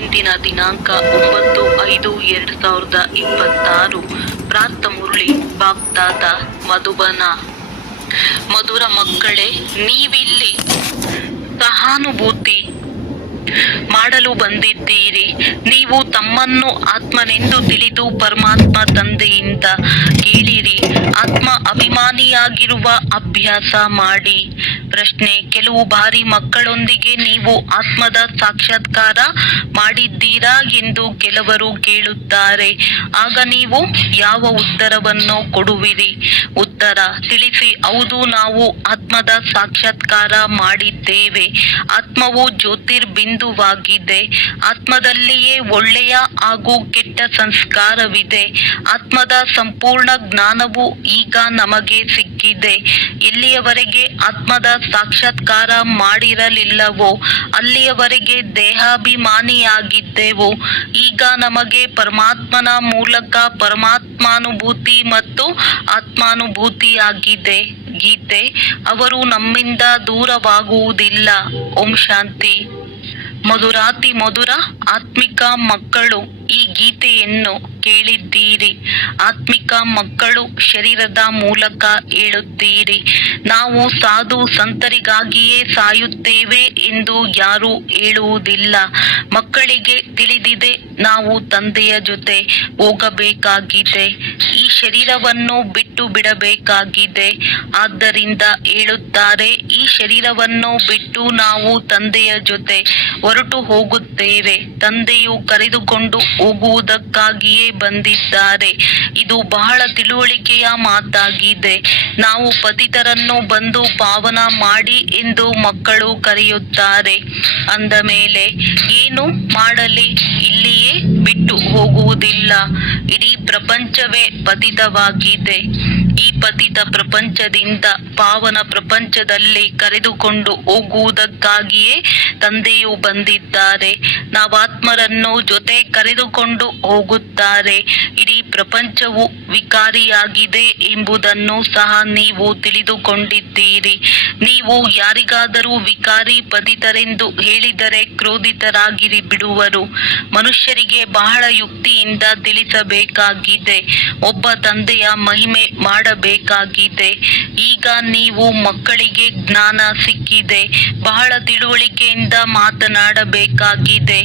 ಇಂದಿನ ದಿನಾಂಕ 9/5/2026. ಪ್ರಾರ್ಥ ಮುರಳಿ ಬಾಗ್ದಾದ ಮಧುಬನ. ಮಧುರ ಮಕ್ಕಳೇ, ನೀವಿಲ್ಲಿ ಸಹಾನುಭೂತಿ ಮಾಡಲು ಬಂದಿದ್ದೀರಿ. ನೀವು ತಮ್ಮನ್ನು ಆತ್ಮನೆಂದು ತಿಳಿದು ಪರಮಾತ್ಮ ತಂದೆಯಿಂದ ಕೇಳಿರಿ. ಆತ್ಮ ಅಭಿಮಾನಿಯಾಗಿರುವ ಅಭ್ಯಾಸ ಮಾಡಿ. ಪ್ರಶ್ನೆ: ಕೆಲವು ಬಾರಿ ಮಕ್ಕಳೊಂದಿಗೆ ನೀವು ಆತ್ಮದ ಸಾಕ್ಷಾತ್ಕಾರ ಮಾಡಿದ್ದೀರಾ ಎಂದು ಕೆಲವರು ಕೇಳುತ್ತಾರೆ. ಆಗ ನೀವು ಯಾವ ಉತ್ತರವನ್ನು ಕೊಡುವಿರಿ? ಉತ್ತರ: ತಿಳಿಸಿ. ಹೌದು, ನಾವು ಆತ್ಮದ ಸಾಕ್ಷಾತ್ಕಾರ ಮಾಡಿದ್ದೇವೆ. ಆತ್ಮವು ಜ್ಯೋತಿರ್ಬಿಂದುವಾಗಿದೆ. ಆತ್ಮದಲ್ಲಿಯೇ ಒಳ್ಳೆಯ ಹಾಗೂ ಕೆಟ್ಟ ಸಂಸ್ಕಾರವಿದೆ. ಆತ್ಮದ ಸಂಪೂರ್ಣ ಜ್ಞಾನವು ಈಗ ನಮಗೆ ಸಿಕ್ಕಿದೆ. ಎಲ್ಲಿಯವರೆಗೆ ಆತ್ಮದ ಸಾಕ್ಷಾತ್ಕಾರ ಮಾಡಿರಲಿಲ್ಲವೋ ಅಲ್ಲಿಯವರೆಗೆ ದೇಹಾಭಿಮಾನಿಯಾಗಿದ್ದೆವು. ಈಗ ನಮಗೆ ಪರಮಾತ್ಮನ ಮೂಲಕ ಪರಮಾತ್ಮಾನುಭೂತಿ ಮತ್ತು ಆತ್ಮಾನುಭೂತಿಯಾಗಿದೆ. ಗೀತೆ: ಅವರು ನಮ್ಮಿಂದ ದೂರವಾಗುವುದಿಲ್ಲ. ಓಂ ಶಾಂತಿ. ಮಧುರಾತಿ ಮಧುರ ಆತ್ಮಿಕ ಮಕ್ಕಳು, ಈ ಗೀತೆಯನ್ನು ಕೇಳಿದ್ದೀರಿ. ಆತ್ಮಿಕ ಮಕ್ಕಳು ಶರೀರದ ಮೂಲಕ ಹೇಳುತ್ತೀರಿ, ನಾವು ಸಾಧು ಸಂತರಿಗಾಗಿಯೇ ಸಾಯುತ್ತೇವೆ ಎಂದು ಯಾರೂ ಹೇಳುವುದಿಲ್ಲ. ಮಕ್ಕಳಿಗೆ ತಿಳಿದಿದೆ, ನಾವು ತಂದೆಯ ಜೊತೆ ಹೋಗಬೇಕಾಗಿದೆ. ಈ ಶರೀರವನ್ನು ಬಿಟ್ಟು ಬಿಡಬೇಕಾಗಿದೆ. ಆದ್ದರಿಂದ ಹೇಳುತ್ತಾರೆ, ಈ ಶರೀರವನ್ನು ಬಿಟ್ಟು ನಾವು ತಂದೆಯ ಜೊತೆ ಹೊರಟು ಹೋಗುತ್ತೇವೆ. ತಂದೆಯು ಕರೆದುಕೊಂಡು ಹೋಗುವುದಕ್ಕಾಗಿಯೇ ಬಂದಿದ್ದಾರೆ. ಇದು ಬಹಳ ತಿಳುವಳಿಕೆಯ ಮಾತಾಗಿದೆ. ನಾವು ಪತಿತರನ್ನು ಬಂದು ಪಾವನ ಮಾಡಿ ಎಂದು ಮಕ್ಕಳು ಕರೆಯುತ್ತಾರೆ. ಅಂದ ಮೇಲೆ ಏನು ಮಾಡಲಿ? ಇಲ್ಲಿಯೇ ಬಿಟ್ಟು ಹೋಗುವುದಿಲ್ಲ. ಇಡೀ ಪ್ರಪಂಚವೇ ಪತಿತವಾಗಿದೆ. ಈ ಪತಿತ ಪ್ರಪಂಚದಿಂದ ಪಾವನ ಪ್ರಪಂಚದಲ್ಲಿ ಕರೆದುಕೊಂಡು ಹೋಗುವುದಕ್ಕಾಗಿಯೇ ತಂದೆಯು ಬಂದಿದ್ದಾರೆ. ನಾವಾತ್ಮರನ್ನು ಜೊತೆ ಕರೆದುಕೊಂಡು ಹೋಗುತ್ತಾರೆ. ಇಡೀ ಪ್ರಪಂಚವು ವಿಕಾರಿಯಾಗಿದೆ ಎಂಬುದನ್ನು ಸಹ ನೀವು ತಿಳಿದುಕೊಂಡಿದ್ದೀರಿ. ನೀವು ಯಾರಿಗಾದರೂ ವಿಕಾರಿ ಪತಿತರೆಂದು ಹೇಳಿದರೆ ಕ್ರೋಧಿತರಾಗಿ ಬಿಡುವರು. ಮನುಷ್ಯರಿಗೆ ಬಹಳ ಯುಕ್ತಿಯಿಂದ ತಿಳಿಸಬೇಕಾಗಿದೆ. ಒಬ್ಬ ತಂದೆಯ ಮಹಿಮೆ ಮಾಡಬೇಕಾಗಿದೆ. ಈಗ ನೀವು ಮಕ್ಕಳಿಗೆ ಜ್ಞಾನ ಸಿಕ್ಕಿದೆ. ಬಹಳ ತಿಳುವಳಿಕೆಯಿಂದ ಮಾತನಾಡಬೇಕಾಗಿದೆ.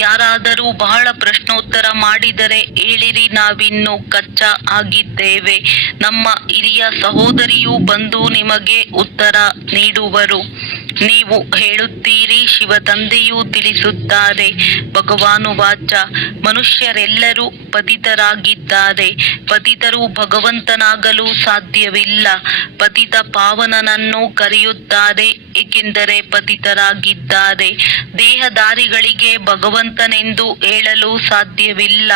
ಯಾರಾದರೂ ಬಹಳ ಪ್ರಶ್ನೋತ್ತರ ಮಾಡಿದರೆ ಹೇಳಿರಿ, ನಾವಿನ್ನು ಕಚ್ಚಾ ಆಗಿದ್ದೇವೆ. ನಮ್ಮ ಹಿರಿಯ ಸಹೋದರಿಯು ಬಂದು ನಿಮಗೆ ಉತ್ತರ ನೀಡುವರು. ನೀವು ಹೇಳುತ್ತೀರಿ, ಶಿವ ತಂದೆಯು ತಿಳಿಸುತ್ತಾರೆ. ಭಗವಾನುವಾಚ: ಮನುಷ್ಯರೆಲ್ಲರೂ ಪತಿತರಾಗಿದ್ದಾರೆ. ಪತಿತರು ಭಗವಂತನಾಗಲು ಸಾಧ್ಯವಿಲ್ಲ. ಪತಿತ ಪಾವನನನ್ನು ಕರೆಯುತ್ತಾರೆ, ಏಕೆಂದರೆ ಪತಿತರಾಗಿದ್ದಾರೆ. ದೇಹಧಾರಿಗಳಿಗೆ ಭಗವಂತನೆಂದು ಹೇಳಲು ಸಾಧ್ಯವಿಲ್ಲ.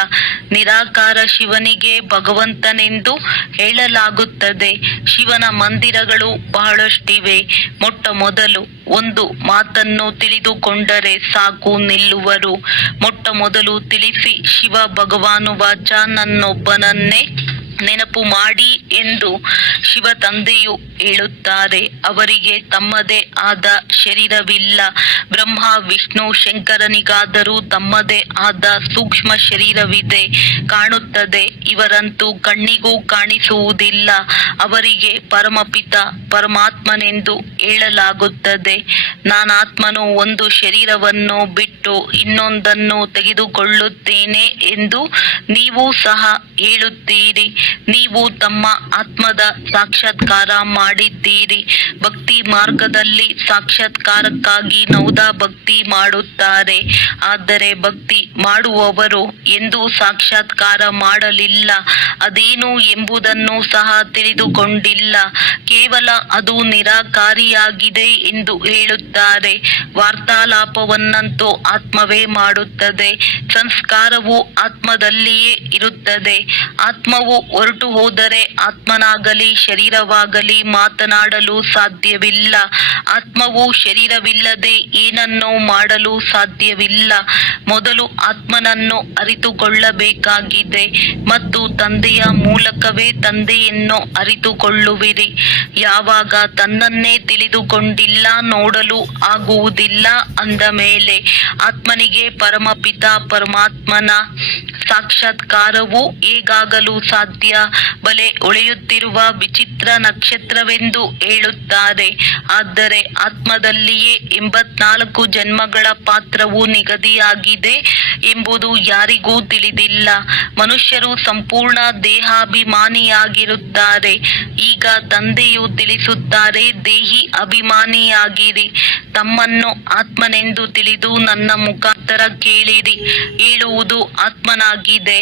ನಿರಾಕಾರ ಶಿವನಿಗೆ ಭಗವಂತನೆಂದು ಹೇಳಲಾಗುತ್ತದೆ. ಶಿವನ ಮಂದಿರಗಳು ಬಹಳಷ್ಟಿವೆ. ಮೊಟ್ಟ ಮೊದಲು ಒಂದು ಮಾತನ್ನು ತಿಳಿದುಕೊಂಡರೆ ಸಾಕು, ನಿಲ್ಲುವರು. ಮೊಟ್ಟ ಮೊದಲು ತಿಳಿಸಿ. ಶಿವ ಭಗವಾನುವಾಚ: ನನ್ನೊಬ್ಬನನ್ನೇ ನೆನಪು ಮಾಡಿ ಎಂದು ಶಿವ ತಂದೆಯು ಹೇಳುತ್ತಾರೆ. ಅವರಿಗೆ ತಮ್ಮದೇ ಆದ ಶರೀರವಿಲ್ಲ. ಬ್ರಹ್ಮ ವಿಷ್ಣು ಶಂಕರನಿಗಾದರೂ ತಮ್ಮದೇ ಆದ ಸೂಕ್ಷ್ಮ ಶರೀರವಿದೆ, ಕಾಣುತ್ತದೆ. ಇವರಂತೂ ಕಣ್ಣಿಗೂ ಕಾಣಿಸುವುದಿಲ್ಲ. ಅವರಿಗೆ ಪರಮಪಿತ ಪರಮಾತ್ಮನೆಂದು ಹೇಳಲಾಗುತ್ತದೆ. ನಾನಾತ್ಮನು ಒಂದು ಶರೀರವನ್ನು ಬಿಟ್ಟು ಇನ್ನೊಂದನ್ನು ತೆಗೆದುಕೊಳ್ಳುತ್ತೇನೆ ಎಂದು ನೀವು ಸಹ ಹೇಳುತ್ತೀರಿ. ನೀವು ತಮ್ಮ ಆತ್ಮದ ಸಾಕ್ಷಾತ್ಕಾರ ಮಾಡಿದ್ದೀರಿ. ಭಕ್ತಿ ಮಾರ್ಗದಲ್ಲಿ ಸಾಕ್ಷಾತ್ಕಾರಕ್ಕಾಗಿ ನೌದಾ ಭಕ್ತಿ ಮಾಡುತ್ತಾರೆ. ಆದರೆ ಭಕ್ತಿ ಮಾಡುವವರು ಎಂದೂ ಸಾಕ್ಷಾತ್ಕಾರ ಮಾಡಲಿಲ್ಲ. ಅದೇನು ಎಂಬುದನ್ನು ಸಹ ತಿಳಿದುಕೊಂಡಿಲ್ಲ. ಕೇವಲ ಅದು ನಿರಾಕಾರಿಯಾಗಿದೆ ಎಂದು ಹೇಳುತ್ತಾರೆ. ವಾರ್ತಾಲಾಪವನ್ನಂತೂ ಆತ್ಮವೇ ಮಾಡುತ್ತದೆ. ಸಂಸ್ಕಾರವು ಆತ್ಮದಲ್ಲಿಯೇ ಇರುತ್ತದೆ. ಆತ್ಮವು ಹೊರಟು ಹೋದರೆ ಆತ್ಮನಾಗಲಿ ಶರೀರವಾಗಲಿ ಮಾತನಾಡಲು ಸಾಧ್ಯವಿಲ್ಲ. ಆತ್ಮವು ಶರೀರವಿಲ್ಲದೆ ಏನನ್ನೂ ಮಾಡಲು ಸಾಧ್ಯವಿಲ್ಲ. ಮೊದಲು ಆತ್ಮನನ್ನು ಅರಿತುಕೊಳ್ಳಬೇಕಾಗಿದೆ ಮತ್ತು ತಂದೆಯ ಮೂಲಕವೇ ತಂದೆಯನ್ನು ಅರಿತುಕೊಳ್ಳುವಿರಿ. ಯಾವಾಗ ತನ್ನನ್ನೇ ತಿಳಿದುಕೊಂಡಿಲ್ಲ, ನೋಡಲು ಆಗುವುದಿಲ್ಲ ಅಂದ ಮೇಲೆ ಆತ್ಮನಿಗೆ ಪರಮಪಿತ ಪರಮಾತ್ಮನ ಸಾಕ್ಷಾತ್ಕಾರವು ಹೇಗಾಗಲು ಸಾಧ್ಯ? ಬಲೆ ಹೊಳೆಯುತ್ತಿರುವ ವಿಚಿತ್ರ ನಕ್ಷತ್ರವೆಂದು ಹೇಳುತ್ತಾರೆ. ಆದರೆ ಆತ್ಮದಲ್ಲಿಯೇ 84 ಜನ್ಮಗಳ ಪಾತ್ರವು ನಿಗದಿಯಾಗಿದೆ ಎಂಬುದು ಯಾರಿಗೂ ತಿಳಿದಿಲ್ಲ. ಮನುಷ್ಯರು ಸಂಪೂರ್ಣ ದೇಹಾಭಿಮಾನಿಯಾಗಿರುತ್ತಾರೆ. ಈಗ ತಂದೆಯು ತಿಳಿಸುತ್ತಾರೆ, ದೇಹಿ ಅಭಿಮಾನಿಯಾಗಿರಿ. ತಮ್ಮನ್ನು ಆತ್ಮನೆಂದು ತಿಳಿದು ನನ್ನ ಮುಖಾಂತರ ಕೇಳಿರಿ. ಹೇಳುವುದು ಆತ್ಮನಾಗಿದೆ.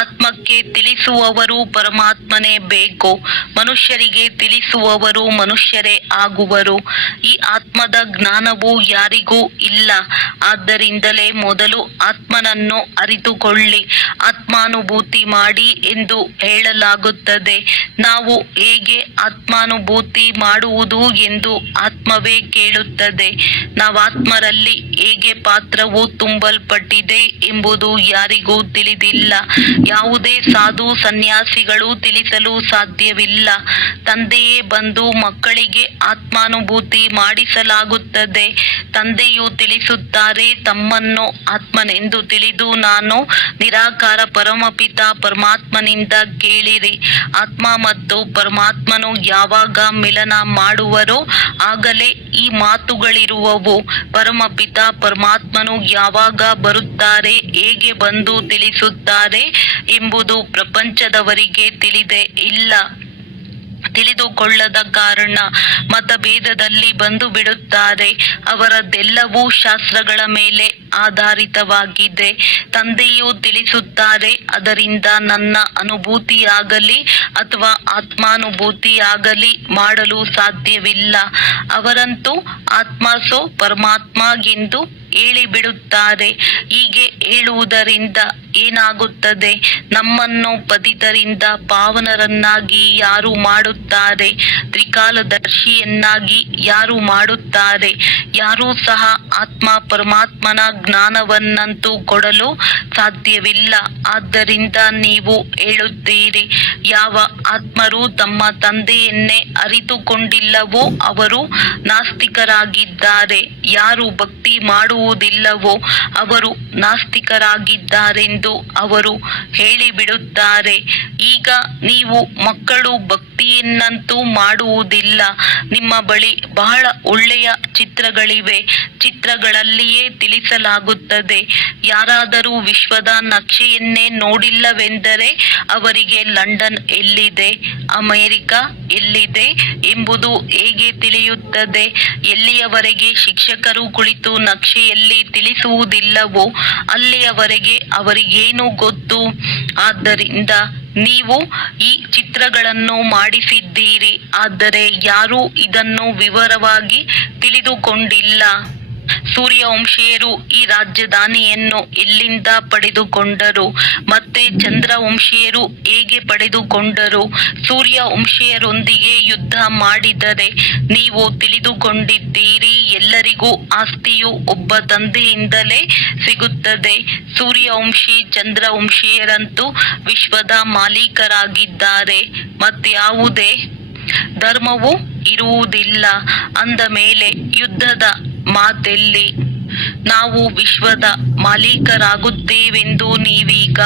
ಆತ್ಮಕ್ಕೆ ತಿಳಿಸುವವರು ಪರಮಾತ್ಮನೇ ಬೇಕು. ಮನುಷ್ಯರಿಗೆ ತಿಳಿಸುವವರು ಮನುಷ್ಯರೇ ಆಗುವರು. ಈ ಆತ್ಮದ ಜ್ಞಾನವು ಯಾರಿಗೂ ಇಲ್ಲ. ಆದ್ದರಿಂದಲೇ ಮೊದಲು ಆತ್ಮನನ್ನು ಅರಿತುಕೊಳ್ಳಿ, ಆತ್ಮಾನುಭೂತಿ ಮಾಡಿ ಎಂದು ಹೇಳಲಾಗುತ್ತದೆ. ನಾವು ಹೇಗೆ ಆತ್ಮಾನುಭೂತಿ ಮಾಡುವುದು ಎಂದು ಆತ್ಮವೇ ಕೇಳುತ್ತದೆ. ನಾವಾತ್ಮರಲ್ಲಿ ಹೇಗೆ ಪಾತ್ರವು ತುಂಬಲ್ಪಟ್ಟಿದೆ ಎಂಬುದು ಯಾರಿಗೂ ತಿಳಿದಿಲ್ಲ. ಯಾವುದೇ ಸಾಧು ಸನ್ಯಾಸಿಗಳು ತಿಳಿಸಲು ಸಾಧ್ಯವಿಲ್ಲ. ತಂದೆಯೇ ಬಂದು ಮಕ್ಕಳಿಗೆ ಆತ್ಮಾನುಭೂತಿ ಮಾಡಿಸಲಾಗುತ್ತದೆ. ತಂದೆಯು ತಿಳಿಸುತ್ತಾರೆ, ತಮ್ಮನ್ನು ಆತ್ಮನೆಂದು ತಿಳಿದು ನಾನು ನಿರಾಕಾರ ಪರಮಪಿತ ಪರಮಾತ್ಮನಿಂದ ಕೇಳಿರಿ. ಆತ್ಮ ಮತ್ತು ಪರಮಾತ್ಮನು ಯಾವಾಗ ಮಿಲನ ಮಾಡುವರೋ ಆಗಲೇ ಈ ಮಾತುಗಳಿರುವವು. ಪರಮಪಿತ ಪರಮಾತ್ಮನು ಯಾವಾಗ ಬರುತ್ತಾರೆ, ಹೇಗೆ ಬಂದು ತಿಳಿಸುತ್ತಾರೆ ಎಂಬುದು ಪ್ರಪಂಚದವರಿಗೆ ತಿಳಿದೇ ಇಲ್ಲ. ತಿಳಿದುಕೊಳ್ಳದ ಕಾರಣ ಮತಭೇದದಲ್ಲಿ ಬಂದು ಬಿಡುತ್ತಾರೆ. ಅವರದೆಲ್ಲವೂ ಶಾಸ್ತ್ರಗಳ ಮೇಲೆ ಆಧಾರಿತವಾಗಿದೆ. ತಂದೆಯು ತಿಳಿಸುತ್ತಾರೆ, ಅದರಿಂದ ನನ್ನ ಅನುಭೂತಿಯಾಗಲಿ ಅಥವಾ ಆತ್ಮಾನುಭೂತಿಯಾಗಲಿ ಮಾಡಲು ಸಾಧ್ಯವಿಲ್ಲ. ಅವರಂತೂ ಆತ್ಮಸೋ ಪರಮಾತ್ಮ ಎಂದು ಹೇಳಿಬಿಡುತ್ತಾರೆ. ಹೀಗೆ ಹೇಳುವುದರಿಂದ ಏನಾಗುತ್ತದೆ? ನಮ್ಮನ್ನು ಪತಿತರಿಂದ ಪಾವನರನ್ನಾಗಿ ಯಾರು ಮಾಡುತ್ತಾರೆ? ತ್ರಿಕಾಲದರ್ಶಿಯನ್ನಾಗಿ ಯಾರು ಮಾಡುತ್ತಾರೆ? ಯಾರೂ ಸಹ ಆತ್ಮ ಪರಮಾತ್ಮನ ಜ್ಞಾನವನ್ನಂತೂ ಕೊಡಲು ಸಾಧ್ಯವಿಲ್ಲ. ಆದ್ದರಿಂದ ನೀವು ಹೇಳುತ್ತೀರಿ, ಯಾವ ಆತ್ಮರು ತಮ್ಮ ತಂದೆಯನ್ನೇ ಅರಿತುಕೊಂಡಿಲ್ಲವೋ ಅವರು ನಾಸ್ತಿಕರಾಗಿದ್ದಾರೆ. ಯಾರು ಭಕ್ತಿ ಮಾಡುವುದಿಲ್ಲವೋ ಅವರು ನಾಸ್ತಿಕರಾಗಿದ್ದಾರೆಂದು ಅವರು ಹೇಳಿಬಿಡುತ್ತಾರೆ. ಈಗ ನೀವು ಮಕ್ಕಳು ಭಕ್ತಿಯನ್ನಂತೂ ಮಾಡುವುದಿಲ್ಲ. ನಿಮ್ಮ ಬಳಿ ಬಹಳ ಒಳ್ಳೆಯ ಚಿತ್ರಗಳಿವೆ. ಚಿತ್ರಗಳಲ್ಲಿಯೇ ತಿಳಿಸಲಾಗುತ್ತದೆ. ಯಾರಾದರೂ ವಿಶ್ವದ ನಕ್ಷೆಯನ್ನೇ ನೋಡಿಲ್ಲವೆಂದರೆ ಅವರಿಗೆ ಲಂಡನ್ ಎಲ್ಲಿದೆ, ಅಮೆರಿಕ ಎಲ್ಲಿದೆ ಎಂಬುದು ಹೇಗೆ ತಿಳಿಯುತ್ತದೆ? ಎಲ್ಲಿಯವರೆಗೆ ಶಿಕ್ಷಕರು ಕುಳಿತು ನಕ್ಷೆಯಲ್ಲಿ ತಿಳಿಸುವುದಿಲ್ಲವೋ ಅಲ್ಲಿಯವರೆಗೆ ಅವರಿಗೇನು ಗೊತ್ತು? ಆದ್ದರಿಂದ ನೀವು ಈ ಚಿತ್ರಗಳನ್ನು ಮಾಡಿಸಿದ್ದೀರಿ, ಆದರೆ ಯಾರೂ ಇದನ್ನು ವಿವರವಾಗಿ ತಿಳಿದುಕೊಂಡಿಲ್ಲ. ಸೂರ್ಯವಂಶೀಯರು ಈ ರಾಜಧಾನಿಯನ್ನು ಎಲ್ಲಿಂದ ಪಡೆದುಕೊಂಡರು? ಮತ್ತೆ ಚಂದ್ರವಂಶೀಯರು ಹೇಗೆ ಪಡೆದುಕೊಂಡರು? ಸೂರ್ಯವಂಶೀಯರೊಂದಿಗೆ ಯುದ್ಧ ಮಾಡಿದರೆ ನೀವು ತಿಳಿದುಕೊಂಡಿದ್ದೀರಿ. ಎಲ್ಲರಿಗೂ ಆಸ್ತಿಯು ಒಬ್ಬ ತಂದೆಯಿಂದಲೇ ಸಿಗುತ್ತದೆ. ಸೂರ್ಯವಂಶಿ ಚಂದ್ರವಂಶೀಯರಂತೂ ವಿಶ್ವದ ಮಾಲೀಕರಾಗಿದ್ದಾರೆ. ಮತ್ಯಾವುದೇ ಧರ್ಮವೂ ಇರುವುದಿಲ್ಲ. ಅಂದ ಮೇಲೆ ಯುದ್ಧದ ಮಾತೆಲ್ಲಿ? ನಾವು ವಿಶ್ವದ ಮಾಲೀಕರಾಗುತ್ತೇವೆಂದು ನೀವೀಗ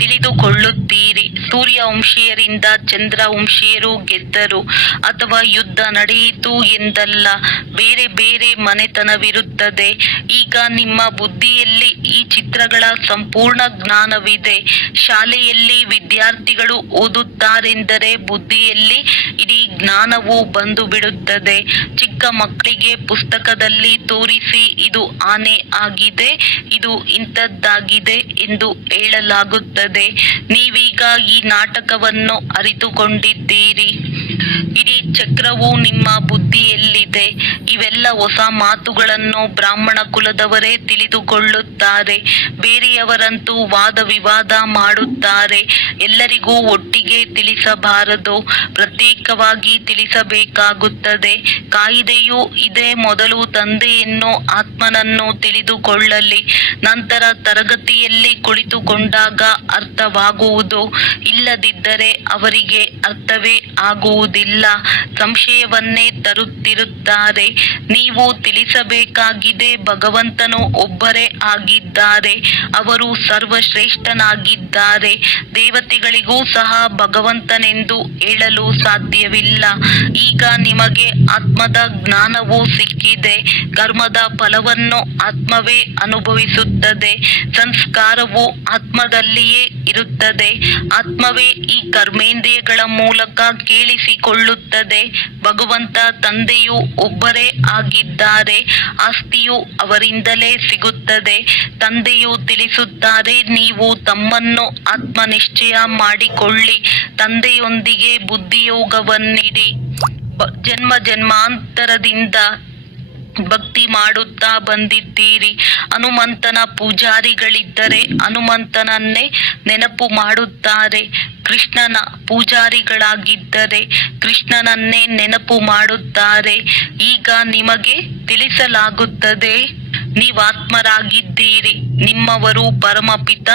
ತಿಳಿದುಕೊಳ್ಳುತ್ತೀರಿ. ಸೂರ್ಯವಂಶೀಯರಿಂದ ಚಂದ್ರವಂಶೀಯರು ಗೆದ್ದರು ಅಥವಾ ಯುದ್ಧ ನಡೆಯಿತು ಎಂದಲ್ಲ. ಬೇರೆ ಬೇರೆ ಮನೆತನವಿರುತ್ತದೆ. ಈಗ ನಿಮ್ಮ ಬುದ್ಧಿಯಲ್ಲಿ ಈ ಚಿತ್ರಗಳ ಸಂಪೂರ್ಣ ಜ್ಞಾನವಿದೆ. ಶಾಲೆಯಲ್ಲಿ ವಿದ್ಯಾರ್ಥಿಗಳು ಓದುತ್ತಾರೆಂದರೆ ಬುದ್ಧಿಯಲ್ಲಿ ಇಡೀ ಜ್ಞಾನವು ಬಂದು ಬಿಡುತ್ತದೆ. ಚಿಕ್ಕ ಮಕ್ಕಳಿಗೆ ಪುಸ್ತಕದಲ್ಲಿ ತೋರಿಸಿ ಇದು ಆನೆ ಆಗಿದೆ, ಇದು ಇಂಥದ್ದಾಗಿದೆ ಎಂದು ಹೇಳಲಾಗುತ್ತದೆ. ನೀವೀಗ ಈ ನಾಟಕವನ್ನು ಅರಿತುಕೊಂಡಿದ್ದೀರಿ. ಇಡೀ ಚಕ್ರವು ನಿಮ್ಮ ಬುದ್ಧಿ ಬುದ್ಧಿಯಲ್ಲಿದೆ. ಇವೆಲ್ಲ ಹೊಸ ಮಾತುಗಳನ್ನು ಬ್ರಾಹ್ಮಣ ಕುಲದವರೇ ತಿಳಿದುಕೊಳ್ಳುತ್ತಾರೆ. ಬೇರೆಯವರಂತೂ ವಾದ ವಿವಾದ ಮಾಡುತ್ತಾರೆ. ಎಲ್ಲರಿಗೂ ಒಟ್ಟಿಗೆ ತಿಳಿಸಬಾರದು, ಪ್ರತ್ಯೇಕವಾಗಿ ತಿಳಿಸಬೇಕಾಗುತ್ತದೆ. ಕಾಯಿದೆಯೂ ಇದೆ. ಮೊದಲು ತಂದೆಯನ್ನು ಆತ್ಮನನ್ನು ತಿಳಿದುಕೊಳ್ಳಲಿ, ನಂತರ ತರಗತಿಯಲ್ಲಿ ಕುಳಿತುಕೊಂಡಾಗ ಅರ್ಥವಾಗುವುದು. ಇಲ್ಲದಿದ್ದರೆ ಅವರಿಗೆ ಅರ್ಥವೇ ಆಗುವುದಿಲ್ಲ, ಸಂಶಯವನ್ನೇ ತರುತ್ತಿರುತ್ತಾರೆ. ನೀವು ತಿಳಿಸಬೇಕಾಗಿದೆ, ಭಗವಂತನು ಒಬ್ಬರೇ ಆಗಿದ್ದಾರೆ, ಅವರು ಸರ್ವಶ್ರೇಷ್ಠನಾಗಿದ್ದಾರೆ. ದೇವತೆಗಳಿಗೂ ಸಹ ಭಗವಂತನೆಂದು ಹೇಳಲು ಸಾಧ್ಯವಿಲ್ಲ. ಈಗ ನಿಮಗೆ ಆತ್ಮದ ಜ್ಞಾನವೂ ಸಿಕ್ಕಿದೆ. ಕರ್ಮದ ಫಲವನ್ನು ಆತ್ಮವೇ ಅನುಭವಿಸುತ್ತದೆ. ಸಂಸ್ಕಾರವು ಆತ್ಮದಲ್ಲಿಯೇ ಇರುತ್ತದೆ. ಆತ್ಮವೇ ಈ ಕರ್ಮೇಂದ್ರಿಯಗಳ ಮೂಲಕ ಕೇಳಿಸಿಕೊಳ್ಳುತ್ತದೆ. ಭಗವಂತ ತಂದೆಯು ಒಬ್ಬರೇ ಆಗಿದ್ದಾರೆ. ಆಸ್ತಿಯು ಅವರಿಂದಲೇ ಸಿಗುತ್ತದೆ. ತಂದೆಯು ತಿಳಿಸುತ್ತಾರೆ, ನೀವು ತಮ್ಮನ್ನು ಆತ್ಮನಿಶ್ಚಯ ಮಾಡಿಕೊಳ್ಳಿ, ತಂದೆಯೊಂದಿಗೆ ಬುದ್ಧಿಯೋಗವನ್ನಿಡಿ. ಜನ್ಮ ಜನ್ಮಾಂತರದಿಂದ ಭಕ್ತಿ ಮಾಡುತ್ತಾ ಬಂದಿದ್ದೀರಿ. ಹನುಮಂತನ ಪೂಜಾರಿಗಳಿದ್ದರೆ ಹನುಮಂತನನ್ನೇ ನೆನಪು ಮಾಡುತ್ತಾರೆ. ಕೃಷ್ಣನ ಪೂಜಾರಿಗಳಾಗಿದ್ದರೆ ಕೃಷ್ಣನನ್ನೇ ನೆನಪು ಮಾಡುತ್ತಾರೆ. ಈಗ ನಿಮಗೆ ತಿಳಿಸಲಾಗುತ್ತದೆ, ನೀವಾತ್ಮರಾಗಿದ್ದೀರಿ. ನಿಮ್ಮವರು ಪರಮಪಿತ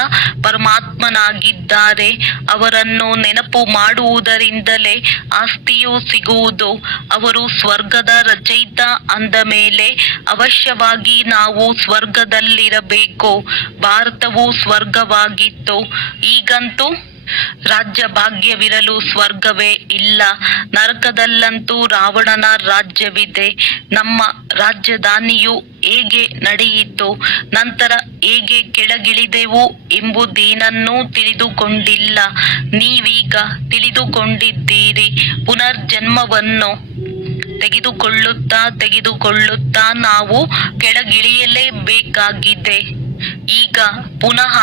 ಪರಮಾತ್ಮನಾಗಿದ್ದಾರೆ. ಅವರನ್ನು ನೆನಪು ಮಾಡುವುದರಿಂದಲೇ ಆಸ್ತಿಯು ಸಿಗುವುದು. ಅವರು ಸ್ವರ್ಗದ ರಚಯಿತ ಅಂದ ಮೇಲೆ ಅವಶ್ಯವಾಗಿ ನಾವು ಸ್ವರ್ಗದಲ್ಲಿರಬೇಕು. ಭಾರತವು ಸ್ವರ್ಗವಾಗಿತ್ತು, ಈಗಂತೂ ರಾಜ್ಯ ಭಾಗ್ಯವಿರಲು ಸ್ವರ್ಗವೇ ಇಲ್ಲ. ನರಕದಲ್ಲಂತೂ ರಾವಣನ ರಾಜ್ಯವಿದೆ. ನಮ್ಮ ರಾಜಧಾನಿಯು ಹೇಗೆ ನಡೆಯಿತು, ನಂತರ ಹೇಗೆ ಕೆಳಗಿಳಿದೆವು ಎಂಬುದೇನನ್ನೂ ತಿಳಿದುಕೊಂಡಿಲ್ಲ. ನೀವೀಗ ತಿಳಿದುಕೊಂಡಿದ್ದೀರಿ. ಪುನರ್ಜನ್ಮವನ್ನು ತೆಗೆದುಕೊಳ್ಳುತ್ತಾ ನಾವು ಕೆಳಗಿಳಿಯಲೇಬೇಕಾಗಿದೆ. ಈಗ ಪುನಃ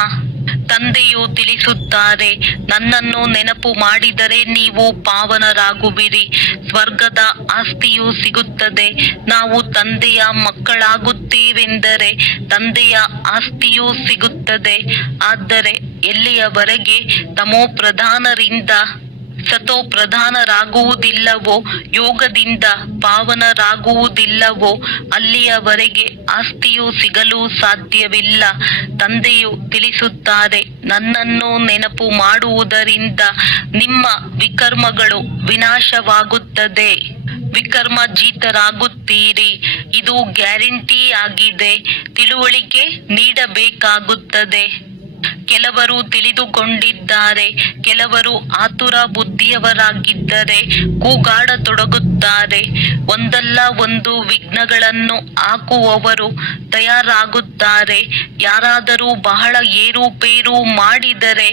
ತಂದೆಯು ತಿಳಿಸುತ್ತಾರೆ, ನನ್ನನ್ನು ನೆನಪು ಮಾಡಿದರೆ ನೀವು ಪಾವನರಾಗುವಿರಿ, ಸ್ವರ್ಗದ ಆಸ್ತಿಯು ಸಿಗುತ್ತದೆ. ನಾವು ತಂದೆಯ ಮಕ್ಕಳಾಗುತ್ತೇವೆಂದರೆ ತಂದೆಯ ಆಸ್ತಿಯೂ ಸಿಗುತ್ತದೆ. ಆದರೆ ಎಲ್ಲಿಯವರೆಗೆ ತಮೋ ಪ್ರಧಾನರಿಂದ ಸತೋ ಪ್ರಧಾನರಾಗುವುದಿಲ್ಲವೋ, ಯೋಗದಿಂದ ಪಾವನರಾಗುವುದಿಲ್ಲವೋ, ಅಲ್ಲಿಯವರೆಗೆ ಆಸ್ತಿಯು ಸಿಗಲು ಸಾಧ್ಯವಿಲ್ಲ. ತಂದೆಯು ತಿಳಿಸುತ್ತಾರೆ, ನನ್ನನ್ನು ನೆನಪು ಮಾಡುವುದರಿಂದ ನಿಮ್ಮ ವಿಕರ್ಮಗಳು ವಿನಾಶವಾಗುತ್ತದೆ, ವಿಕರ್ಮಜೀತರಾಗುತ್ತೀರಿ. ಇದು ಗ್ಯಾರಂಟಿ ಆಗಿದೆ. ತಿಳುವಳಿಕೆ ನೀಡಬೇಕಾಗುತ್ತದೆ. ಕೆಲವರು ತಿಳಿದುಕೊಂಡಿದ್ದಾರೆ, ಕೆಲವರು ಆತುರ ಬುದ್ಧಿಯವರಾಗಿದ್ದರೆ ಕೂಗಾಡತೊಡಗುತ್ತಾರೆ. ಒಂದಲ್ಲ ಒಂದು ವಿಘ್ನಗಳನ್ನು ಹಾಕುವವರು ತಯಾರಾಗುತ್ತಾರೆ. ಯಾರಾದರೂ ಬಹಳ ಏರುಪೇರು ಮಾಡಿದರೆ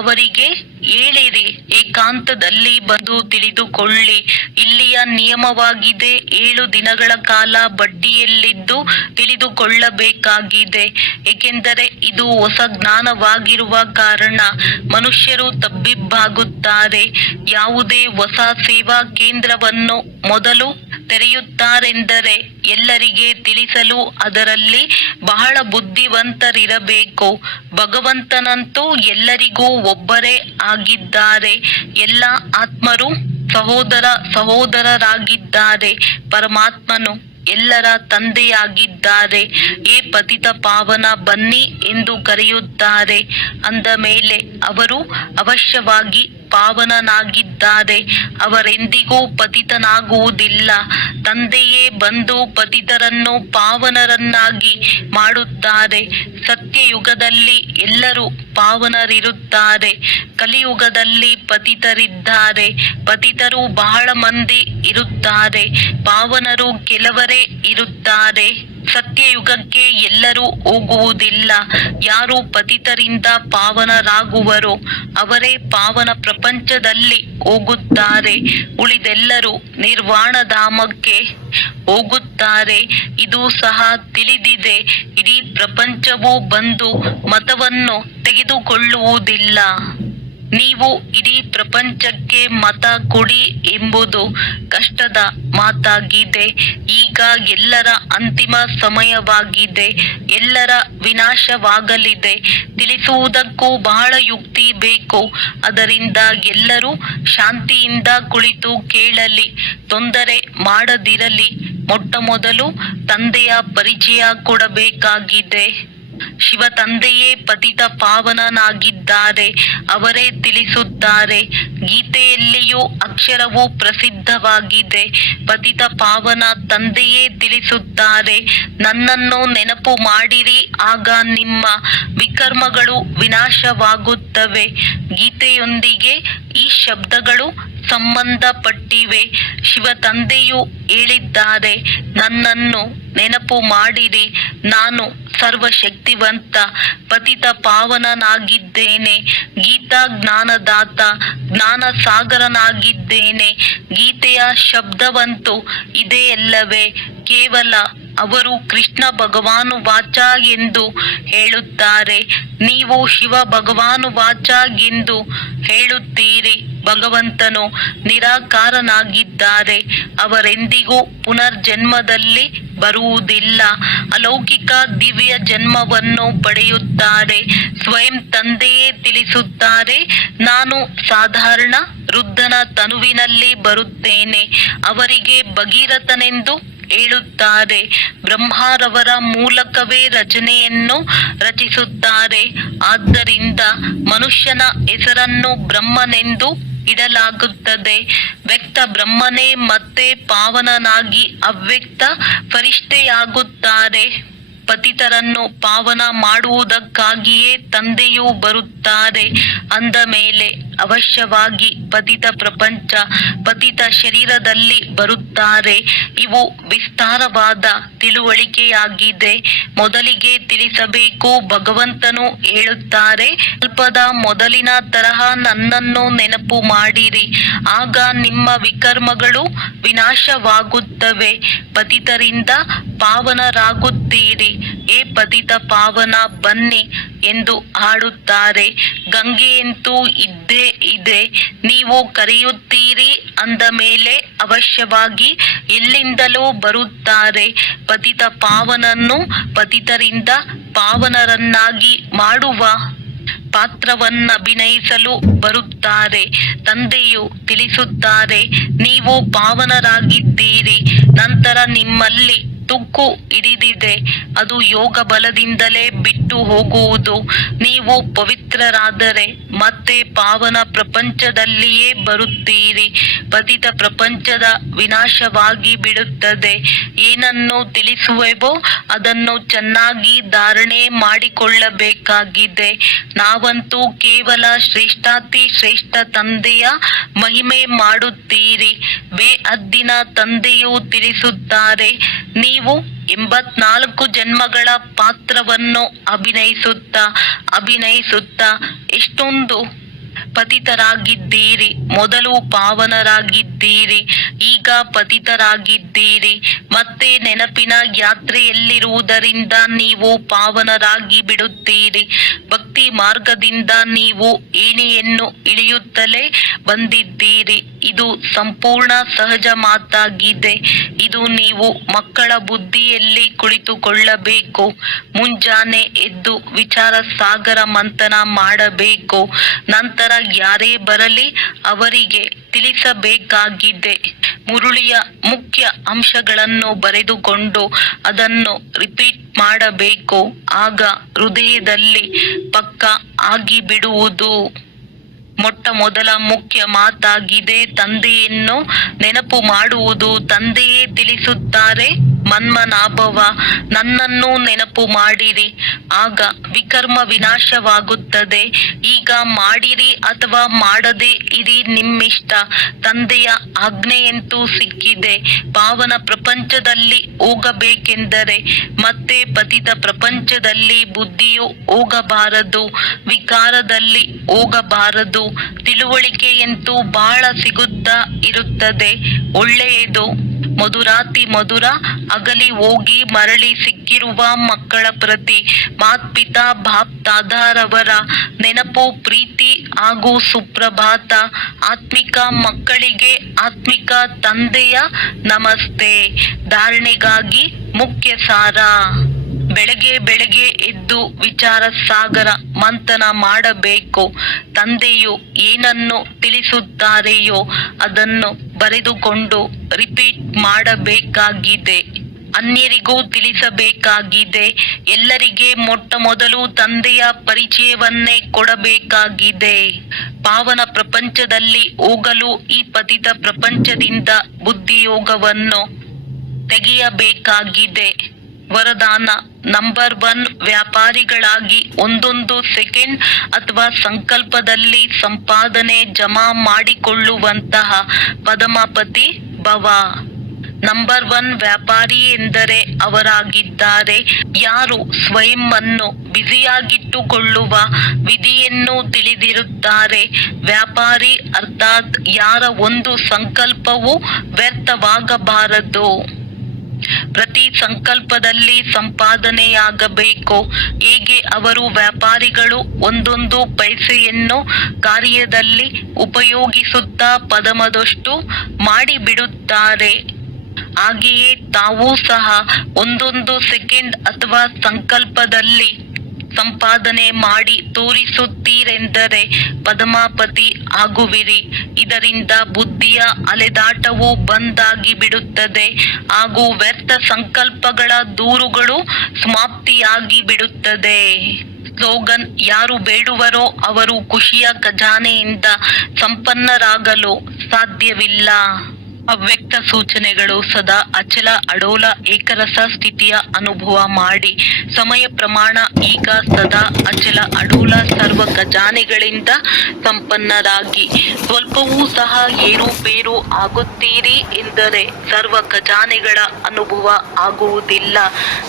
ಅವರಿಗೆ ಹೇಳಿರಿ, ಏಕಾಂತದಲ್ಲಿ ಬಂದು ತಿಳಿದುಕೊಳ್ಳಿ. ಇಲ್ಲಿಯ ನಿಯಮವಾಗಿದೆ, 7 ದಿನಗಳ ಕಾಲ ಬಡ್ಡಿಯಲ್ಲಿದ್ದು ತಿಳಿದುಕೊಳ್ಳಬೇಕಾಗಿದೆ. ಏಕೆಂದರೆ ಇದು ಹೊಸ ಜ್ಞಾನವಾಗಿರುವ ಕಾರಣ ಮನುಷ್ಯರು ತಬ್ಬಿಬ್ಬಾಗುತ್ತಾರೆ. ಯಾವುದೇ ಹೊಸ ಸೇವಾ ಕೇಂದ್ರವನ್ನು ಮೊದಲು ತೆರೆಯುತ್ತಾರೆಂದರೆ ಎಲ್ಲರಿಗೆ ತಿಳಿಸಲು ಅದರಲ್ಲಿ ಬಹಳ ಬುದ್ಧಿವಂತರಿರಬೇಕು. ಭಗವಂತನಂತೂ ಎಲ್ಲರಿಗೂ ಒಬ್ಬರೇ ಆಗಿದ್ದಾರೆ. ಎಲ್ಲ ಆತ್ಮರು ಸಹೋದರರಾಗಿದ್ದಾರೆ. ಪರಮಾತ್ಮನು ಎಲ್ಲರ ತಂದೆಯಾಗಿದ್ದಾರೆ. ಏ ಪತಿತ ಪಾವನ ಬನ್ನಿ ಎಂದು ಕರೆಯುತ್ತಾರೆ. ಅಂದ ಮೇಲೆ ಅವರು ಅವಶ್ಯವಾಗಿ ಪಾವನನಾಗಿದ್ದಾರೆ. ಅವರೆಂದಿಗೂ ಪತಿತನಾಗುವುದಿಲ್ಲ. ತಂದೆಯೇ ಬಂದು ಪತಿತರನ್ನು ಪಾವನರನ್ನಾಗಿ ಮಾಡುತ್ತಾರೆ. ಸತ್ಯಯುಗದಲ್ಲಿ ಎಲ್ಲರೂ ಪಾವನರಿರುತ್ತಾರೆ. ಕಲಿಯುಗದಲ್ಲಿ ಪತಿತರಿದ್ದಾರೆ. ಪತಿತರು ಬಹಳ ಮಂದಿ ಇರುತ್ತಾರೆ, ಪಾವನರು ಕೆಲವರೇ ಇರುತ್ತಾರೆ. ಸತ್ಯಯುಗಕ್ಕೆ ಎಲ್ಲರೂ ಹೋಗುವುದಿಲ್ಲ. ಯಾರು ಪತಿತರಿಂದ ಪಾವನರಾಗುವರೋ ಅವರೇ ಪಾವನ ಪ್ರಪಂಚದಲ್ಲಿ ಹೋಗುತ್ತಾರೆ. ಉಳಿದೆಲ್ಲರೂ ನಿರ್ವಾಣಧಾಮಕ್ಕೆ ಹೋಗುತ್ತಾರೆ. ಇದು ಸಹ ತಿಳಿದಿದೆ. ಇಡೀ ಪ್ರಪಂಚವೂ ಬಂದು ಮತವನ್ನು ತೆಗೆದುಕೊಳ್ಳುವುದಿಲ್ಲ. ನೀವು ಇಡೀ ಪ್ರಪಂಚಕ್ಕೆ ಮತ ಕೊಡಿ ಎಂಬುದು ಕಷ್ಟದ ಮಾತಾಗಿದೆ. ಈಗ ಎಲ್ಲರ ಅಂತಿಮ ಸಮಯವಾಗಿದೆ. ಎಲ್ಲರ ವಿನಾಶವಾಗಲಿದೆ. ತಿಳಿಸುವುದಕ್ಕೂ ಬಹಳ ಯುಕ್ತಿ ಬೇಕು. ಅದರಿಂದ ಎಲ್ಲರೂ ಶಾಂತಿಯಿಂದ ಕುಳಿತು ಕೇಳಲಿ, ತೊಂದರೆ ಮಾಡದಿರಲಿ. ಮೊಟ್ಟ ಮೊದಲು ತಂದೆಯ ಪರಿಚಯ ಕೊಡಬೇಕಾಗಿದೆ. ಶಿವ ತಂದೆಯೇ ಪತಿತ ಪಾವನನಾಗಿದ್ದಾರೆ. ಅವರೇ ತಿಳಿಸುತ್ತಾರೆ. ಗೀತೆಯಲ್ಲಿಯೂ ಅಕ್ಷರವು ಪ್ರಸಿದ್ಧವಾಗಿದೆ. ಪತಿತ ಪಾವನ ತಂದೆಯೇ ತಿಳಿಸುತ್ತಾರೆ, ನನ್ನನ್ನು ನೆನಪು ಮಾಡಿರಿ, ಆಗ ನಿಮ್ಮ ವಿಕರ್ಮಗಳು ವಿನಾಶವಾಗುತ್ತವೆ. ಗೀತೆಯೊಂದಿಗೆ ಈ ಶಬ್ದಗಳು ಸಂಬಂಧಪಟ್ಟಿವೆ. ಶಿವ ತಂದೆಯು ಹೇಳಿದ್ದಾರೆ, ನನ್ನನ್ನು ನೆನಪು ಮಾಡಿರಿ, ನಾನು ಸರ್ವಶಕ್ತಿವಂತ ಪತಿತ ಪಾವನನಾಗಿದ್ದೇನೆ. ಗೀತಾ ಜ್ಞಾನದಾತ, ಜ್ಞಾನ ಸಾಗರನಾಗಿದ್ದೇನೆ. ಗೀತೆಯ ಶಬ್ದವಂತೂ ಇದೆಯಲ್ಲವೇ? ಕೇವಲ ಅವರು ಕೃಷ್ಣ ಭಗವಾನು ವಾಚ ಎಂದು ಹೇಳುತ್ತಾರೆ. ನೀವು ಶಿವ ಭಗವಾನು ವಾಚ ಎಂದು ಹೇಳುತ್ತೀರಿ. ಭಗವಂತನು ನಿರಾಕಾರನಾಗಿದ್ದಾರೆ. ಅವರೆಂದಿಗೂ ಪುನರ್ಜನ್ಮದಲ್ಲಿ ಬರುವುದಿಲ್ಲ. ಅಲೌಕಿಕ ದಿವ್ಯ ಜನ್ಮವನ್ನು ಪಡೆಯುತ್ತಾರೆ. ಸ್ವಯಂ ತಂದೆಯೇ ತಿಳಿಸುತ್ತಾರೆ, ನಾನು ಸಾಧಾರಣ ವೃದ್ಧನ ತನುವಿನಲ್ಲಿ ಬರುತ್ತೇನೆ. ಅವರಿಗೆ ಭಗೀರಥನೆಂದು ಹೇಳುತ್ತಾರೆ. ಬ್ರಹ್ಮರವರ ಮೂಲಕವೇ ರಚನೆಯನ್ನು ರಚಿಸುತ್ತಾರೆ. ಆದ್ದರಿಂದ ಮನುಷ್ಯನ ಹೆಸರನ್ನು ಬ್ರಹ್ಮನೆಂದು ಇಡಲಾಗುತ್ತದೆ. ವ್ಯಕ್ತ ಬ್ರಹ್ಮನೇ ಮತ್ತೆ ಪಾವನನಾಗಿ ಅವ್ಯಕ್ತ ಫರಿಷ್ಠೆಯಾಗುತ್ತಾರೆ. ಪತಿತರನ್ನು ಪಾವನ ಮಾಡುವುದಕ್ಕಾಗಿಯೇ ತಂದೆಯೂ ಬರುತ್ತಾರೆ. ಅಂದ ಮೇಲೆ ಅವಶ್ಯವಾಗಿ ಪತಿತ ಪ್ರಪಂಚ, ಪತಿತ ಶರೀರದಲ್ಲಿ ಬರುತ್ತಾರೆ. ಇವು ವಿಸ್ತಾರವಾದ ತಿಳುವಳಿಕೆಯಾಗಿದೆ. ಮೊದಲಿಗೆ ತಿಳಿಸಬೇಕು. ಭಗವಂತನು ಹೇಳುತ್ತಾರೆ, ಕಲ್ಪದ ಮೊದಲಿನ ತರಹ ನನ್ನನ್ನು ನೆನಪು ಮಾಡಿರಿ, ಆಗ ನಿಮ್ಮ ವಿಕರ್ಮಗಳು ವಿನಾಶವಾಗುತ್ತವೆ. ಪತಿತರಿಂದ ಪಾವನರಾಗುತ್ತೀರಿ. ಏ ಪತಿತ ಪಾವನ ಬನ್ನಿ ಎಂದು ಹಾಡುತ್ತಾರೆ. ಗಂಗೆಯಂತೂ ಇದ್ದೇ ಇದೆ. ನೀವು ಕರೆಯುತ್ತೀರಿ ಅಂದ ಮೇಲೆ ಅವಶ್ಯವಾಗಿ ಎಲ್ಲಿಂದಲೂ ಬರುತ್ತಾರೆ. ಪತಿತ ಪಾವನನ್ನು ಪತಿತರಿಂದ ಪಾವನರನ್ನಾಗಿ ಮಾಡುವ ಪಾತ್ರವನ್ನಭಿನಯಿಸಲು ಬರುತ್ತಾರೆ. ತಂದೆಯು ತಿಳಿಸುತ್ತಾರೆ, ನೀವು ಪಾವನರಾಗಿದ್ದೀರಿ. ನಂತರ ನಿಮ್ಮಲ್ಲಿ ತುಕ್ಕು ಹಿಡಿದಿದೆ. ಅದು ಯೋಗ ಬಲದಿಂದಲೇ ಬಿಟ್ಟು ಹೋಗುವುದು. ನೀವು ಪವಿತ್ರರಾದರೆ ಮತ್ತೆ ಪಾವನ ಪ್ರಪಂಚದಲ್ಲಿಯೇ ಬರುತ್ತೀರಿ. ಪತಿತ ಪ್ರಪಂಚದ ವಿನಾಶವಾಗಿ ಬಿಡುತ್ತದೆ. ಏನನ್ನು ತಿಳಿಸುವೆವೋ ಅದನ್ನು ಚೆನ್ನಾಗಿ ಧಾರಣೆ ಮಾಡಿಕೊಳ್ಳಬೇಕಾಗಿದೆ. ನಾವಂತೂ ಕೇವಲ ಶ್ರೇಷ್ಠಾತಿ ಶ್ರೇಷ್ಠ ತಂದೆಯ ಮಹಿಮೆ ಮಾಡುತ್ತೀರಿ. ಬೇಅದ್ದಿನ ತಂದೆಯು ತಿಳಿಸುತ್ತಾರೆ, ನೀವು 84 ಜನ್ಮಗಳ ಪಾತ್ರವನ್ನು ಅಭಿನಯಿಸುತ್ತಾ ಎಷ್ಟೊಂದು ಪತಿತರಾಗಿದ್ದೀರಿ. ಮೊದಲು ಪಾವನರಾಗಿದ್ದೀರಿ, ಈಗ ಪತಿತರಾಗಿದ್ದೀರಿ. ಮತ್ತೆ ನೆನಪಿನ ಯಾತ್ರೆಯಲ್ಲಿರುವುದರಿಂದ ನೀವು ಪಾವನರಾಗಿ ಬಿಡುತ್ತೀರಿ. ಭಕ್ತಿ ಮಾರ್ಗದಿಂದ ನೀವು ಏಣಿಯನ್ನು ಇಳಿಯುತ್ತಲೇ ಬಂದಿದ್ದೀರಿ. ಇದು ಸಂಪೂರ್ಣ ಸಹಜ ಮಾತಾಗಿದೆ. ಇದು ನೀವು ಮಕ್ಕಳ ಬುದ್ಧಿಯಲ್ಲಿ ಕುಳಿತುಕೊಳ್ಳಬೇಕು. ಮುಂಜಾನೆ ಎದ್ದು ವಿಚಾರ ಸಾಗರ ಮಂಥನ ಮಾಡಬೇಕು. ನಂತರ ಯಾರೇ ಬರಲಿ ಅವರಿಗೆ ತಿಳಿಸಬೇಕಾಗಿದೆ. ಮುರುಳಿಯ ಮುಖ್ಯ ಅಂಶಗಳನ್ನು ಬರೆದುಕೊಂಡು ಅದನ್ನು ರಿಪೀಟ್ ಮಾಡಬೇಕು. ಆಗ ಹೃದಯದಲ್ಲಿ ಪಕ್ಕ ಆಗಿಬಿಡುವುದು. ಮೊಟ್ಟ ಮೊದಲ ಮುಖ್ಯ ಮಾತಾಗಿದೆ ತಂದೆಯನ್ನು ನೆನಪು ಮಾಡುವುದು. ತಂದೆಯೇ ತಿಳಿಸುತ್ತಾರೆ, ಮನ್ಮನಾಭವ, ನನ್ನನ್ನು ನೆನಪು ಮಾಡಿರಿ, ಆಗ ವಿಕರ್ಮ ವಿನಾಶವಾಗುತ್ತದೆ. ಈಗ ಮಾಡಿರಿ ಅಥವಾ ಮಾಡದೆ ಇರಿ, ನಿಮ್ಮಿಷ್ಟ. ತಂದೆಯ ಆಜ್ಞೆಯಂತೂ ಸಿಕ್ಕಿದೆ. ಪಾವನ ಪ್ರಪಂಚದಲ್ಲಿ ಹೋಗಬೇಕೆಂದರೆ ಮತ್ತೆ ಪತಿತ ಪ್ರಪಂಚದಲ್ಲಿ ಬುದ್ಧಿಯು ಹೋಗಬಾರದು, ವಿಕಾರದಲ್ಲಿ ಹೋಗಬಾರದು. ತಿಳುವಳಿಕೆಯಂತೂ ಬಹಳ ಸಿಗುತ್ತಾ ಇರುತ್ತದೆ. ಒಳ್ಳೆಯದು. ಮಧುರಾತಿ ಮಧುರ ಅಗಲಿ ಹೋಗಿ ಮರಳಿ ಸಿಕ್ಕಿರುವ ಮಕ್ಕಳ ಪ್ರತಿ ಮಾತ್ಪಿತಾ ಬಾಪ್ ದಾದಾರವರ ನೆನಪು, ಪ್ರೀತಿ ಹಾಗೂ ಸುಪ್ರಭಾತ. ಆತ್ಮಿಕ ಮಕ್ಕಳಿಗೆ ಆತ್ಮಿಕ ತಂದೆಯ ನಮಸ್ತೆ. ಧಾರಣೆಗಾಗಿ ಮುಖ್ಯ ಸಾರ. ಬೆಳಗ್ಗೆ ಎದ್ದು ವಿಚಾರ ಸಾಗರ ಮಂಥನ ಮಾಡಬೇಕು. ತಂದೆಯು ಏನನ್ನು ತಿಳಿಸುತ್ತಾರೆಯೋ ಅದನ್ನು ಬರೆದುಕೊಂಡು ರಿಪೀಟ್ ಮಾಡಬೇಕಾಗಿದೆ. ಅನ್ಯರಿಗೂ ತಿಳಿಸಬೇಕಾಗಿದೆ. ಎಲ್ಲರಿಗೆ ಮೊದಲು ತಂದೆಯ ಪರಿಚಯವನ್ನೇ ಕೊಡಬೇಕಾಗಿದೆ. ಪಾವನ ಪ್ರಪಂಚದಲ್ಲಿ ಹೋಗಲು ಈ ಪತಿತ ಪ್ರಪಂಚದಿಂದ ಬುದ್ಧಿಯೋಗವನ್ನು ತೆಗೆಯಬೇಕಾಗಿದೆ. ವರದಾನ ನಂಬರ್ 1, ವ್ಯಾಪಾರಿಗಳಾಗಿ ಒಂದೊಂದು ಸೆಕೆಂಡ್ ಅಥವಾ ಸಂಕಲ್ಪದಲ್ಲಿ ಸಂಪಾದನೆ ಜಮಾ ಮಾಡಿಕೊಳ್ಳುವಂತಹ ಪರಮಪತಿ ಭವ. ನಂಬರ್ 1 ವ್ಯಾಪಾರಿ ಎಂದರೆ ಅವರಾಗಿದ್ದಾರೆ ಯಾರು ಸ್ವಯಂ ಅನ್ನು ಬ್ಯುಸಿಯಾಗಿಟ್ಟುಕೊಳ್ಳುವ ವಿಧಿಯನ್ನು ತಿಳಿದಿರುತ್ತಾರೆ. ವ್ಯಾಪಾರಿ ಅರ್ಥಾತ್ ಯಾರ ಒಂದು ಸಂಕಲ್ಪವೂ ವ್ಯರ್ಥವಾಗಬಾರದು. ಪ್ರತಿ ಸಂಕಲ್ಪದಲ್ಲಿ ಸಂಪಾದನೆಯಾಗಬೇಕು. ಹೇಗೆ ಅವರು ವ್ಯಾಪಾರಿಗಳು ಒಂದೊಂದು ಪೈಸೆಯನ್ನು ಕಾರ್ಯದಲ್ಲಿ ಉಪಯೋಗಿಸುತ್ತಾ ಪದಮದಷ್ಟು ಮಾಡಿಬಿಡುತ್ತಾರೆ, ಹಾಗೆಯೇ ತಾವೂ ಸಹ ಒಂದೊಂದು ಸೆಕೆಂಡ್ ಅಥವಾ ಸಂಕಲ್ಪದಲ್ಲಿ ಸಂಪಾದನೆ ಮಾಡಿ ತೋರಿಸುತ್ತೀರೆಂದರೆ ಪದ್ಮಾಪತಿ ಆಗುವಿರಿ. ಇದರಿಂದ ಬುದ್ಧಿಯ ಅಲೆದಾಟವು ಬಂದಾಗಿ ಬಿಡುತ್ತದೆ ಹಾಗೂ ವ್ಯರ್ಥ ಸಂಕಲ್ಪಗಳ ದೂರುಗಳು ಸಮಾಪ್ತಿಯಾಗಿ ಬಿಡುತ್ತದೆ. ಸ್ಲೋಗನ್: ಯಾರು ಬೇಡುವರೋ ಅವರು ಖುಷಿಯ ಖಜಾನೆಯಿಂದ ಸಂಪನ್ನರಾಗಲು ಸಾಧ್ಯವಿಲ್ಲ. ಅವ್ಯಕ್ತ ಸೂಚನೆಗಳು: ಸದಾ ಅಚಲ ಅಡೋಲ ಏಕರಸ ಸ್ಥಿತಿಯ ಅನುಭವ ಮಾಡಿ. ಸಮಯ ಪ್ರಮಾಣ: ಈಗ ಸದಾ ಅಚಲ ಅಡೋಲ ಸರ್ವ ಖಜಾನೆಗಳಿಂದ ಸಂಪನ್ನರಾಗಿ. ಸ್ವಲ್ಪವೂ ಸಹ ಏರುಪೇರು ಆಗುತ್ತೀರಿ ಎಂದರೆ ಸರ್ವ ಖಜಾನೆಗಳ ಅನುಭವ ಆಗುವುದಿಲ್ಲ.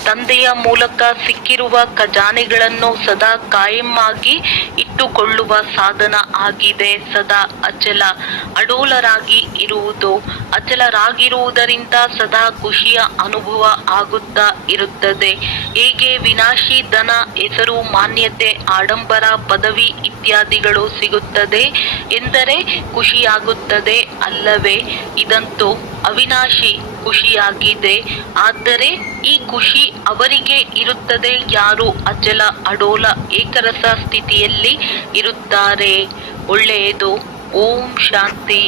ತಂದೆಯ ಮೂಲಕ ಸಿಕ್ಕಿರುವ ಖಜಾನೆಗಳನ್ನು ಸದಾ ಕಾಯಂ ಆಗಿ ಇಟ್ಟುಕೊಳ್ಳುವ ಸಾಧನ ಆಗಿದೆ ಸದಾ ಅಚಲ ಅಡೋಲರಾಗಿ ಇರುವುದು. ಅಚಲರಾಗಿರುವುದರಿಂದ ಸದಾ ಖುಷಿಯ ಅನುಭವ ಆಗುತ್ತಾ ಇರುತ್ತದೆ. ಹೇಗೆ ವಿನಾಶಿ ಧನ, ಹೆಸರು, ಮಾನ್ಯತೆ, ಆಡಂಬರ, ಪದವಿ ಇತ್ಯಾದಿಗಳು ಸಿಗುತ್ತದೆ ಎಂದರೆ ಖುಷಿಯಾಗುತ್ತದೆ ಅಲ್ಲವೇ? ಇದಂತೂ ಅವಿನಾಶಿ ಖುಷಿಯಾಗಿದೆ. ಆದರೆ ಈ ಖುಷಿ ಅವರಿಗೆ ಇರುತ್ತದೆ ಯಾರು ಅಚಲ ಅಡೋಲ ಏಕರಸ ಸ್ಥಿತಿಯಲ್ಲಿ ಇರುತ್ತಾರೆ. ಒಳ್ಳೆಯದು. ಓಂ ಶಾಂತಿ.